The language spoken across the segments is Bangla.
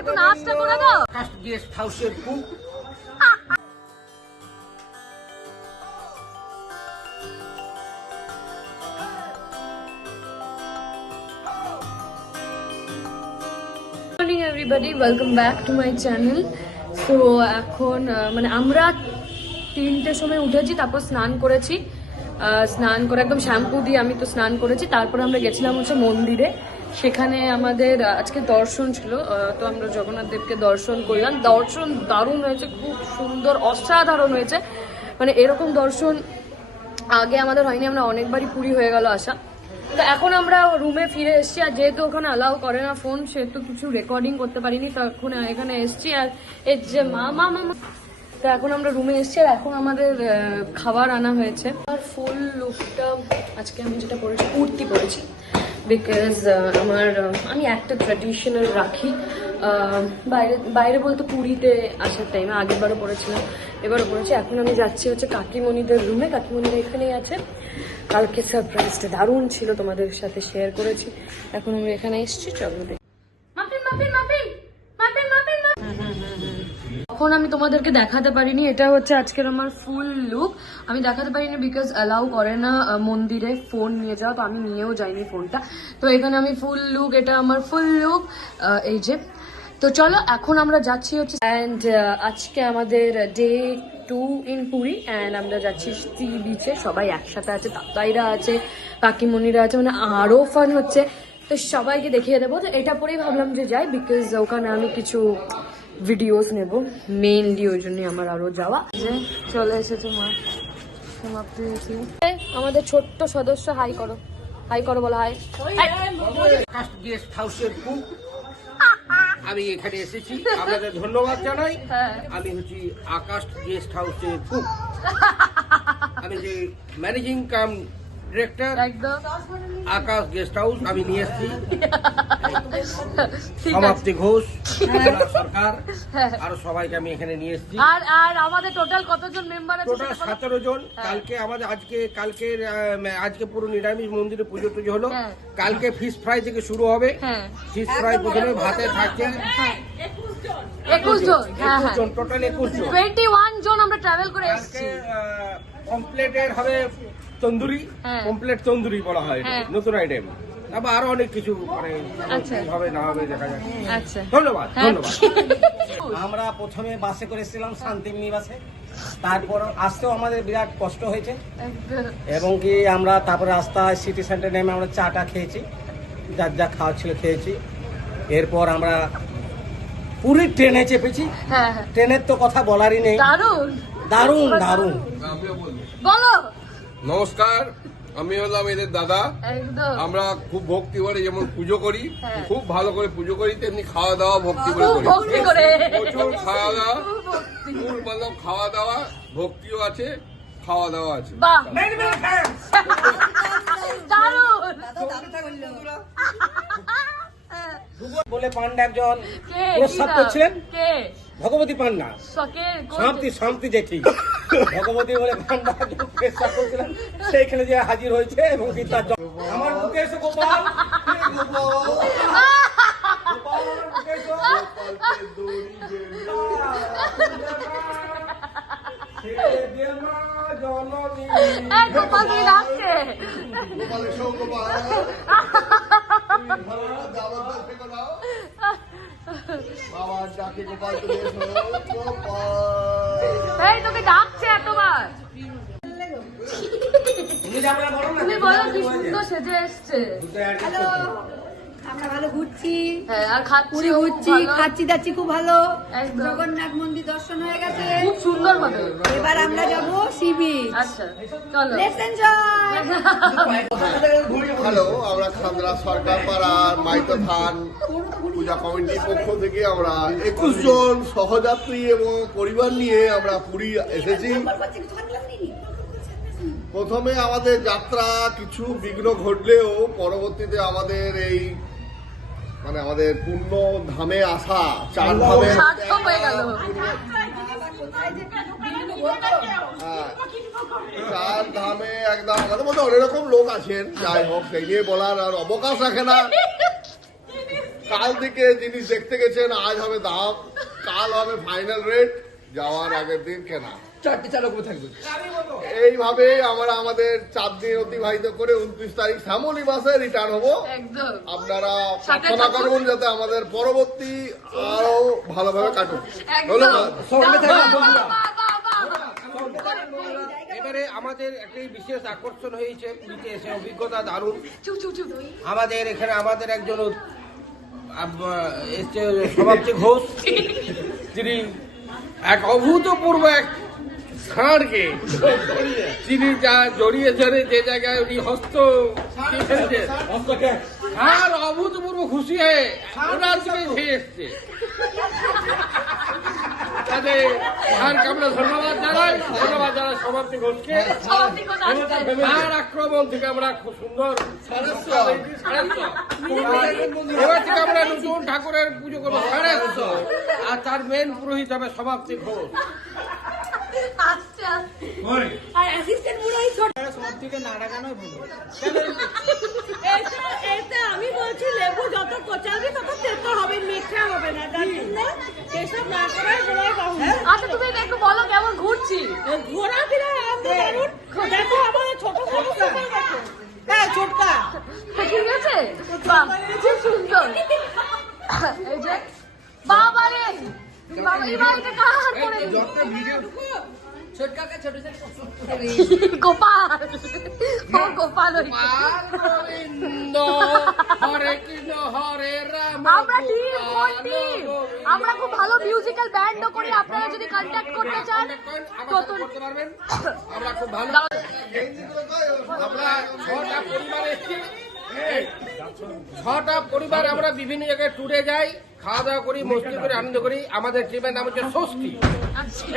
একটু নাচটা করে দাও। গেস্ট হাউসের cook morning everybody, welcome back to my channel. So এখন মানে আমরা 3টের সময় উঠেছি, তারপর স্নান করেছি। স্নান করে একদম শ্যাম্পু দিয়ে আমি তো স্নান করেছি। তারপরে আমরা গেছিলাম হচ্ছে মন্দিরে, সেখানে আমাদের আজকে দর্শন ছিল। তো আমরা জগন্নাথ দেবকে দর্শন করলাম। দর্শন দারুণ হয়েছে, খুব সুন্দর, অসাধারণ হয়েছে। মানে এরকম দর্শন আগে আমাদের হয়নি, আমরা অনেকবারই পুরী হয়ে গেল আসা। তো এখন আমরা রুমে ফিরে এসেছি, আর যেহেতু ওখানে অ্যালাউ করে না ফোন, সেহেতু কিছু রেকর্ডিং করতে পারিনি। তো এখন এখানে এসেছি, আর এই যে মা তো এখন আমরা রুমে এসেছি, আর এখন আমাদের খাবার আনা হয়েছে। আর ফুল লুকটা আজকে আমি যেটা পরেছি, কুর্তি পরেছি, বিকজ আমি একটা ট্র্যাডিশনাল রাখি। বাইরে বলতে পুরীতে আসার টাইমে আগেরবারও পরেছিলাম, এবারও পরেছি। এখন আমি যাচ্ছি হচ্ছে কাকিমণিদের রুমে, কাকিমণিরা এখানেই আছে। কালকে সারপ্রাইজটা দারুণ ছিল, তোমাদের সাথে শেয়ার করেছি। এখন আমি এখানে এসেছি, চলো দেখি। এখন আমি তোমাদেরকে দেখাতে পারিনি, এটা হচ্ছে আজকের আমার ফুল লুক। আমি দেখাতে পারিনি বিকজ অ্যালাউ করে না মন্দিরে ফোন নিয়ে যাওয়া, তো আমি নিয়েও যাইনি ফোনটা। তো এখানে আমি ফুল লুক, এটা আমার ফুল লুক, এই যে। তো চলো এখন আমরা যাচ্ছি হচ্ছে, অ্যান্ড আজকে আমাদের ডে 2 ইন পুরী, অ্যান্ড আমরা যাচ্ছি সি বিচে। সবাই একসাথে আছে, দাদাইরা আছে, কাকিমণিরা আছে, মানে আরও ফান হচ্ছে। তো সবাইকে দেখিয়ে দেবো। তো এটা পরেই ভাবলাম যে যাই, বিকজ ওখানে আমি কিছু ভিডিওস নেব মেইনলি, ওই জন্যই আমার আরো যাওয়া। যে চলে এসেছে মা, সমাপ্তি হয়েছে। আমাদের ছোট্ট সদস্য, হাই করো, হাই করো, বলো হাই। গেস্ট হাউসের কুক আমি এখানে এসেছি, আপনাদের ধন্যবাদ জানাই। আমি হচ্ছি আকাশ গেস্ট হাউসের কুক, আমি যে ম্যানেজিং কাম ডিরেক্টর আকাশ গেস্ট হাউস। আমি নিয়ে এসেছি সমাপ্তি ঘোষ, সরকার, আরো সবাইকে আমি এখানে নিয়ে এসেছি। আর আমাদের টোটাল কতজন মেম্বার আছে? টোটাল 17 জন। কালকে আমাদের আজকে পুরো নিরামিষ মন্দিরে পুজো টুজো হলো। কালকে ফিশ ফ্রাই থেকে শুরু হবে। ফিশ ফ্রাই প্রথমে ভাতে থাকছে 21 জন, টোটাল 21 জন, 21 জন আমরা ট্রাভেল করে এসেছি। কমপ্লেটের হবে তন্দুরি, কমপ্লেট তন্দুরি বলা হয়, নতুন আইটেম। আবার আরো অনেক কিছু মানে হবে না হবে দেখা যাক। আচ্ছা, ধন্যবাদ। আমরা প্রথমে বাসে করে এসেছিলাম শান্তিমনি বাসে, তারপর আসতেও আমাদের বিরাট কষ্ট হয়েছে, এবং কি আমরা তারপরে রাস্তায় সিটি সেন্টারে নেমে আমরা চাটা খেয়েছি, যার যা খাওয়া ছিল খেয়েছি। এরপর আমরা পুরীর ট্রেনে চেপেছি। ট্রেনের তো কথা বলারই নেই, দারুণ দারুণ। বলো। নমস্কার, আমি হলাম এদের দাদা। আমরা খুব ভক্তি করে যেমন পুজো করি, খুব ভালো করে পুজো করি, তেমনি খাওয়া দাওয়া ভক্তি করে করি। প্রচুর খাওয়া দাওয়া, মতলব খাওয়া দাওয়া ভক্তিও আছে, খাওয়া দাওয়া আছে। বলে পান্ডা একজন প্রস্তাব করছিলেন, ভগবতী পান্ডা, শান্তি জেঠি ভগবতী বলে পান্ডা প্রস্তাব করছিলেন, সেইখানে যে হাজির হয়েছে। এবং কি তার আমার বুকে এসে গোপাল, তোকে ডাকছে এতবার, তুমি বলো কি সুন্দর সেজে এসছে। আমরা ভালো ঘুরছি, আর খাচ্ছি দাচ্ছি খুব ভালো। জগন্নাথ মন্দির দর্শন হয়ে গেছে খুব সুন্দর ভাবে। এবার আমরা যাবো সি বিচ। আচ্ছা চলো, লেটস এনজয়। হ্যালো, আমরা খান্দরা সরকার পাড়ার মাইতো থান পূজা কমিটির পক্ষ থেকে আমরা 21 জন সহযাত্রী এবং পরিবার নিয়ে আমরা পুরী এসেছি। প্রথমে আমাদের যাত্রা কিছু বিঘ্ন ঘটলেও পরবর্তীতে আমাদের এই মানে আমাদের পূর্ণ ধামে আসা, 4 ধামে একদম আমাদের মধ্যে অনেক রকম লোক আছেন, যাই হোক সেই নিয়ে বলার আর অবকাশ রাখে না। কাল থেকে জিনিস দেখতে গেছেন, আজ হবে দাম, কাল হবে ফাইনাল রেট, যাওয়ার আগের দিন কেনা। এইভাবে আমরা আমাদের 4 দিন অতিবাহিত করে 29 তারিখ শ্যামলী বাসে রিটার্ন হবো। একদম আপনারা সাথে প্রার্থনা থাকুন। করুন যাতে আমাদের পরবর্তী আরো ভালোভাবে কাটুক। একদম ধন্যবাদ। এবারে আমাদের একটি বিশেষ আকর্ষণ হয়েছে পুরীতে এসে, অভিজ্ঞতা দারুণ। চুপ চুপ চুপ আমাদের এখানে আমাদের একজন এসছে সমাপ্তি ঘোষ, তিনি এক অভূতপূর্ব এক ষাঁড়কে তিনি যা জড়িয়েছেন, যে জায়গায় উনি হস্ত দিয়েছেন, ষাঁড় অভূতপূর্ব খুশি হয়ে ওনার দিকে খেয়ে এসছে। তাতে ষাঁড়কে আমরা ধন্যবাদ জানাই সমাপ্তি ঘোষকে। ষাঁড় আক্রমণ থেকে আমরা খুব সুন্দর এবার থেকে আমরা নতুন ঠাকুরের পুজো করবো 150, আর তার মেন পুরোহিত হবে সমাপ্তি ঘোষ। আস্তে আস্তে আর অ্যাসিস্ট্যান্ট পুরোই ছোট। এটা আমি বলছি লেবু যত কোচালবি তত তেতো হবে, মিঠা হবে না, যার জন্য এসব না করাই বলাই বাহু। আচ্ছা তুমি একটু বলো কেমন ঘুরছি। ঘোরা ফিরা আনন্দ দারুণ। দেখো আমাদের ছোট ছোট সুপার দেখো। হ্যাঁ ছোটকা। ঠিক আছে বাহ, খুব সুন্দর। এই যে বাবা রে, বাবা এবার এটা কার করে গোপাল, ও গোপাল ওই। গোবিন্দ হরে কৃষ্ণ হরে রাম। আমরা টিম কোন টিম, আমরা খুব ভালো মিউজিক্যাল ব্যান্ডও করি, আপনারা যদি কন্ট্যাক্ট করতে চান তো করতে পারবেন। আমরা খুব ভালো, আমরা 6টা পরিবার এসেছি, 6টা পরিবার আমরা বিভিন্ন জায়গায় ট্যুরে যাই, খাওয়া দাওয়া করি, মস্তি করি, আনন্দ করি। আমাদের টিমের নাম হচ্ছে ষষ্ঠী।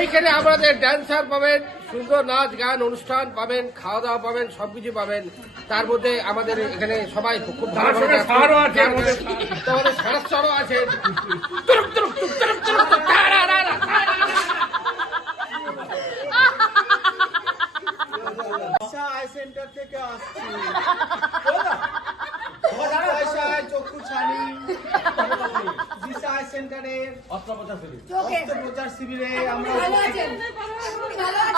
এইখানে আমাদের ড্যান্সার পাবেন, সুন্দর নাচ গান অনুষ্ঠান পাবেন, খাওয়া দাওয়া পাবেন, সবকিছু পাবেন। তার মধ্যে আমাদের এখানে সবাই খুব ভালো ভালো dance করে। আমাদের সারস্বরও আছে। তুরুক, তুরুক, তুরুক, তুরুক, তুরুক, তুরুক, তারা, রা, রা, তারা, রা, রা। আই সেন্টার থেকে আসছি। চক্ষু ছানি দিশা আই সেন্টারের অস্ত্রোপচার শিবিরে আমরা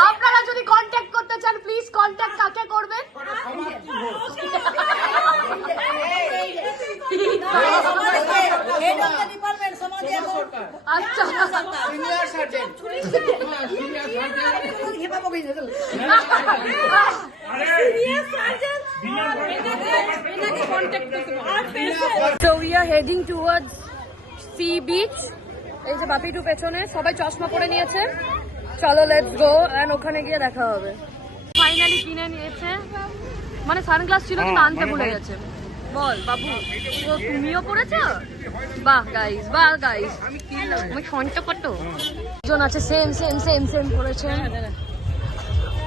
আপনারা যদি কন্ট্যাক্ট করতে চান প্লিজ কন্ট্যাক্ট কাকে করবেন? আচ্ছা senior sergeant. So we are heading towards sea beach. এই যে বাপিটু পেছনে, সবাই চশমা পরে নিয়েছে। চলো লেটস গো, এন্ড ওখানে গিয়ে দেখা হবে। ফাইনালি কিনে নিয়েছে, মানে সানগ্লাস ছিল কিন্তু আনতে ভুলে গেছে। বল বাবু, ও তুমিও পড়েছো? বাহ গাইস, বাহ গাইস, আমি ফোনটা পড়তো জন আছে সেম সেম সেম সেম পড়েছে।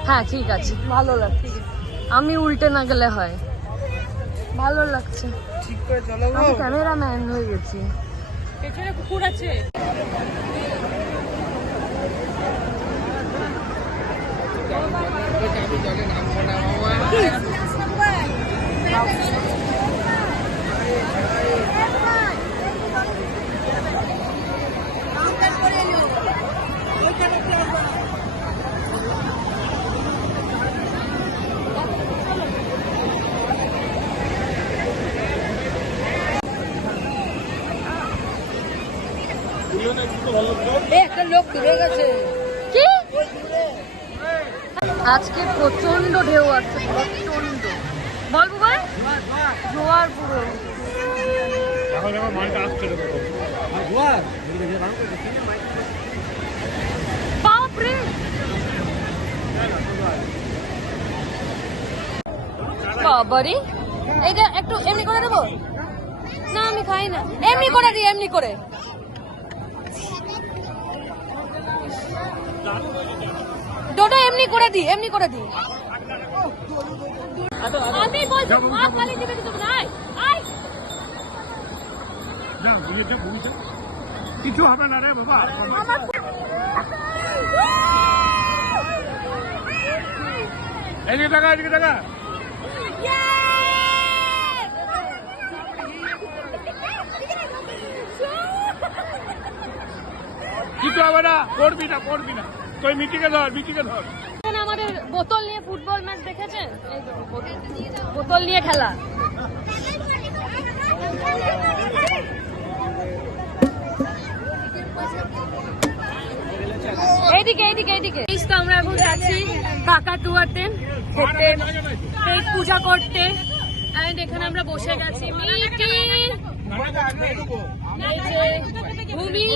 হ্যাঁ ঠিক আছে, ভালো লাগছে, আমি উল্টে না গেলে হয়। ভালো লাগছে, আমি ক্যামেরাম্যান হয়ে গেছি। পেছনে কুকুর আছে। একটা লোক ঘুরে গেছে। কি আজকে প্রচন্ড ঢেউ আছে, প্রচন্ড। বল ভাই, জোয়ার পুরো। বাপরে, বাবারে, এইটা একটু এমনি করে দেবো না, আমি খাই না, এমনি করে দিই, এমনি করে। ডোডো এমনি করে দি, এমনি করে দি। আমি বলছি মা খালি দিবে কিছু নাই। আই না বুঝেছো বুঝেছো, কিছু হবে না রে বাবা। এদিকে টাকা, এদিকে টাকা। কিছু হবে না, করবি না করবি না, তুই মিটিকে ধর, মিটিকে ধর। এখানে আমাদের বোতল নিয়ে ফুটবল ম্যাচ দেখেছেন, এই দেখো, বোতল নিয়ে খেলা। এইদিকে এইদিকে এইদিকে। তো আমরা এখন যাচ্ছি কাকাতুয়াতে খেতে, পেট পূজা করতে। এন্ড এখানে আমরা বসে গেছি, মিটি, এই যে ভূমি,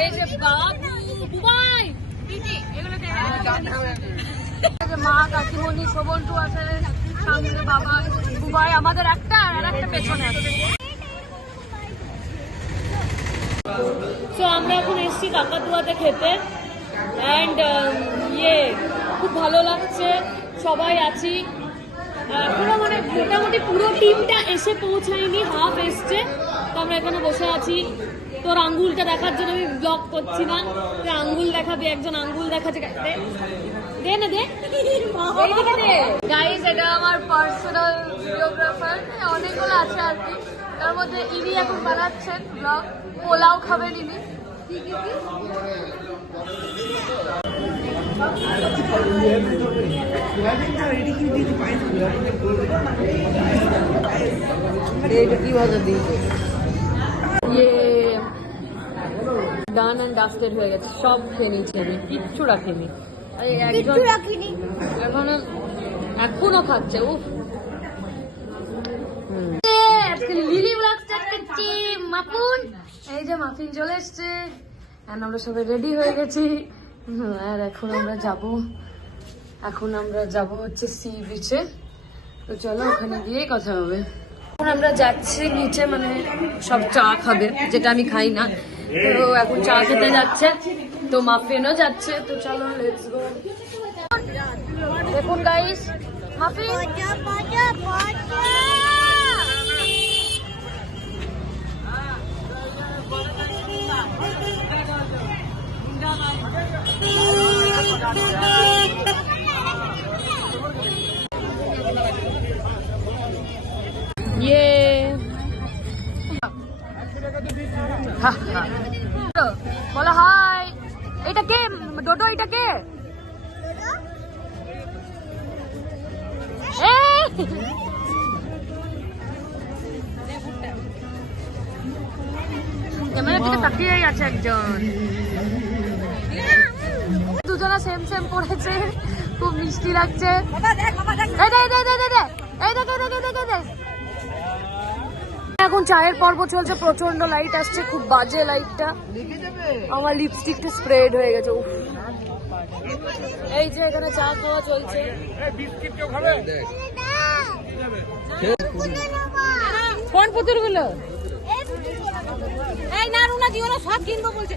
এই যে বাবু, বুবাই, মিটি, এগুলো মা, কাকিমণি, শোভন্টু আছে সামনে, বাবা, বুবাই, আমাদের একটা আর একটা পেছনে আছে। তো আমরা এখন এসেছি কাকাতুয়াতে খেতে। অ্যান্ড খুব ভালো লাগছে, সবাই আছি এখনো, মানে মোটামুটি পুরো টিমটা এসে পৌঁছায়নি, হাফ এসছে। তো আমরা এখানে বসে আছি। তোর আঙ্গুলটা দেখার জন্য আমি ব্লগ করছি না, তুই আঙ্গুল দেখাবি, একজন আঙ্গুল দেখাচ্ছে, দে না দে, এইদিকে দে। গাইস, এটা আমার পার্সোনাল ভিডিওগ্রাফার, অনেকগুলো আছে আর কি, তার মধ্যে ইনি এখন বানাচ্ছেন ব্লগ, পোলাও খাবেন ইনি। ডান অ্যান্ড ডাস্টেড হয়ে গেছে, সব খেয়ে নিচ্ছি আমি, কিচ্ছু রাখিনি। এখনো খাচ্ছে। উফ, লিলি ব্লগটা করছি, মাপুন, এই যে মাফিন চলে এসছে, আমরা সবাই রেডি হয়ে গেছি। আর এখন আমরা যাব হচ্ছে সি বিচে। তো চলো ওখানে গিয়েই কথা হবে। এখন আমরা যাচ্ছি নিচে, মানে সব চা খাবে, যেটা আমি খাই না, তো এখন চা খেতে যাচ্ছে, তো মাফিনও যাচ্ছে। তো চলো লেটস গো। দেখুন গাইস, মাফিন বলো হাই। এটা কে ডোডো? এটা কে? ক্যামেরা থেকে তাকিয়েই আছে একজন। দুজনা সেম সেম পড়েছে, খুব মিষ্টি লাগছে। এখন চায়ের পর্ব চলছে, প্রচন্ড লাইট আসছে, খুব বাজে লাইটটা, আমার লিপস্টিকটা স্প্রেড হয়ে গেছে। উফ, এই যে এখানে চা খাওয়া চলছে। কোন পুতুল গুলো? এই না রুনা দিও না, সব কিনবো বলছে।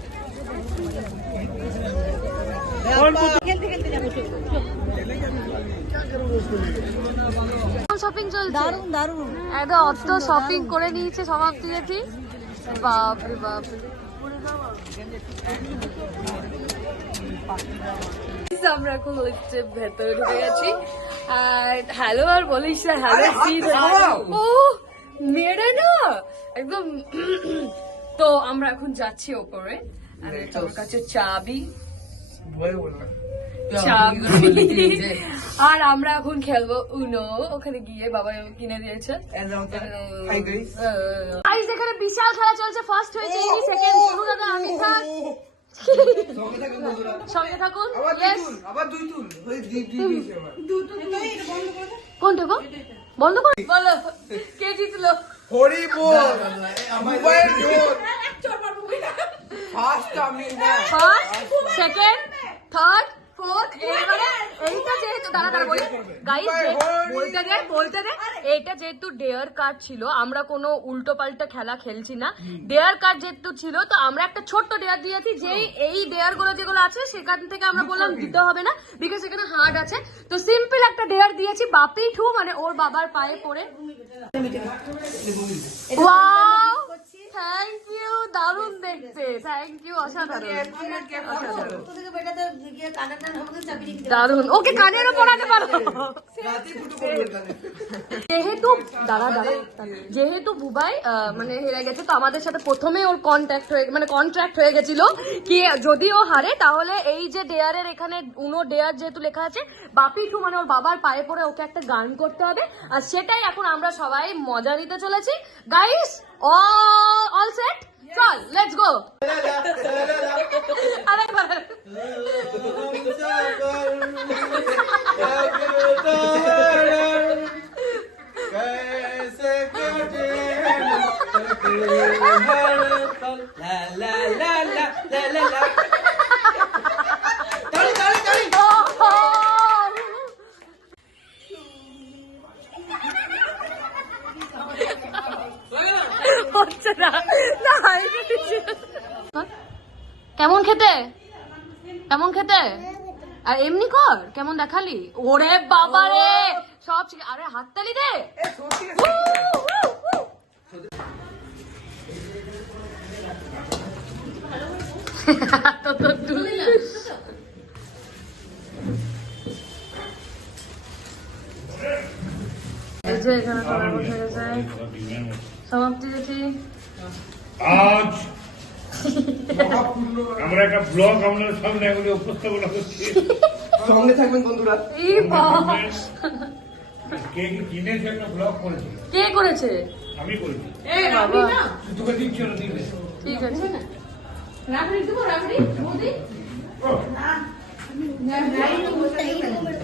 শপিং চলছে, দারুন দারুন, একদম অত শপিং করে নিয়েছে, সমাপ্তি গেছি। বাপরে বাপরে, আমরা এখন লিফটের ভেতরে ঢুকে গেছি। আর হ্যালো আর বলিস না, হ্যালো ও মেয়েরা না একদম। তো আমরা এখন যাচ্ছি ওপরে, আর আমার কাছে চাবি, আর আমরা এখন খেলবো উনো, ওখানে গিয়ে বাবা কিনে দিয়েছে। এখানে বিশাল খেলা চলছে, ফার্স্ট হয়েছে ইনি, সেকেন্ড শুরু দাদা, আমি থাক, সঙ্গে থাকুন। কোনটা গো? বন্ধ করে বলো, কে জিতলো? হরি বল, মোবাইল জোর, ফার্স্ট আমি না, ফার্স্ট, সেকেন্ড, থার্ড, ফোর্থ, এইটা যেহেতু দাঁড়া বলি গাইস, বলতে দে, এটা যেহেতু ডেয়ার কার্ড ছিল, আমরা কোনো উল্টো পাল্টা খেলা খেলছি না, ডেয়ার কার্ড যেহেতু ছিল, তো আমরা একটা ছোট্ট ডেয়ার দিয়েছি, যে এই ডেয়ার গুলো যেগুলো আছে সেখান থেকে আমরা বললাম দিতে হবে না, বিকজ এখানে হার্ড আছে, তো সিম্পল একটা ডেয়ার দিয়েছি, বাপি ঠু, মানে ওর বাবার পায়ে পড়ে। ওয়াও, থ্যাংক ইউ, দারুণ দেখতে, থ্যাংক ইউ, অসাধারণ দারুন। ওকে কানেরও পড়াতে পারো। যেহেতু যেহেতু বুবাই মানে হেরে গেছে, তো আমাদের সাথে প্রথমে ওর কন্ট্রাক্ট হয়ে গেছিল কি যদি ও হারে তাহলে এই যে ডেয়ারের এখানে উনো ডেয়ার যেহেতু লেখা আছে, বাপি টু মানে ওর বাবার পায়ে পড়ে ওকে একটা গান করতে হবে। আর সেটাই এখন আমরা সবাই মজা নিতে চলেছি। গাইস অল সেট, চল লেটস গো। আরেকবার হচ্ছে না। কেমন খেতে, কেমন খেতে? আর এমনি কর, কেমন দেখালি? ওরে বাবা রে, সব আরে হাততালি দে। এই যে এখানে করা উঠে গেছে, সমাপ্তি দিচ্ছি। আজ আমরা একটা ব্লগ আপনাদের সামনে এগুলি উপস্থাপনা করছি। সঙ্গে থাকবেন বন্ধুরা। এই বাবা, কে কি কিনেছে একটা ব্লগ করেছে? কে করেছে? আমি করেছি। বাবা তোকে দিচ্ছি না দিলে ঠিক আছে। রাবড়ি দেবো, রাবড়ি মোদি।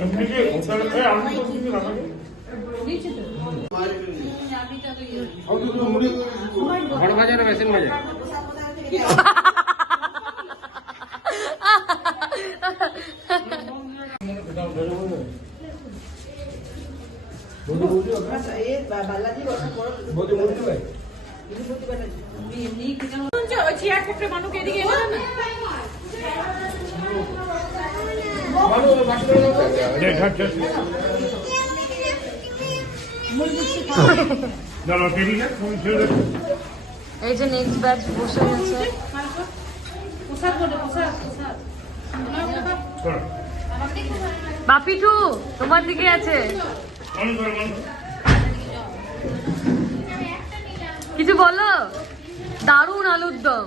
এমনি কি ওখানে আমি তো কিছু না বড় বাজার না মেশিন বাজার? ওই চেয়ার একটা মানুষকে এদিকে এনে দেন না। এই যে নেক্সট ব্যাচ বসে গেছে। বাপি টু তোমার দিকে আছে, কিছু বলো। দারুণ আলুর দম।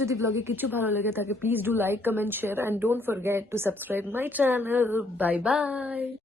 যদি ব্লগে কিছু ভালো লেগে থাকে please do like, comment, share and don't forget to subscribe my channel. Bye by.